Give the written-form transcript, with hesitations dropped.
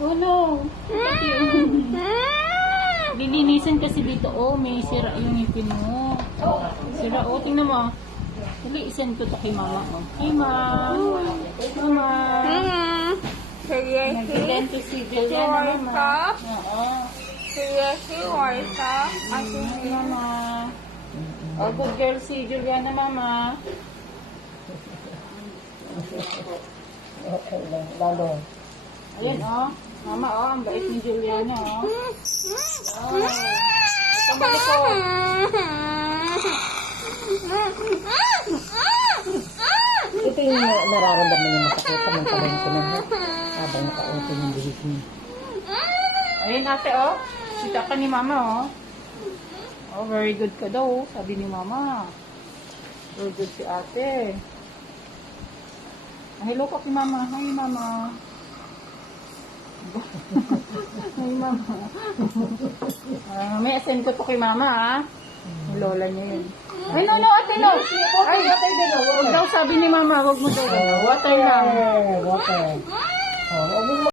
Oh no. Lilinisan kasi dito, oh. May sira yung ngipin mo. Sira, oh. Tingnan mo. Dali, isend ko to kay mama, oh. Hi, ma. Mama. Nag-dentist si Juliana, mama. Oo. Mama. Oh, good girl si Juliana, mama. Okay lang, lalo. Ayan, oh. Mama, oh. Ang bait ni Juliana, oh. Oh. Pabalik ko. Ito yung nararamdaman yung masakit sa mga ko na habang naka-open yung bihis niya. Ayan, ate, oh. Kita ka ni mama, oh. Oh, very good ka daw, sabi ni mama. Very good si ate. Hello ka kay mama. Hi, mama. Hi, mama. May asend ko to kay mama, ha? Yung lola niya yun. Ay, no, ate, no. Ay, huwag daw sabi ni mama, huwag mo daw. Water lang. Water. Oh,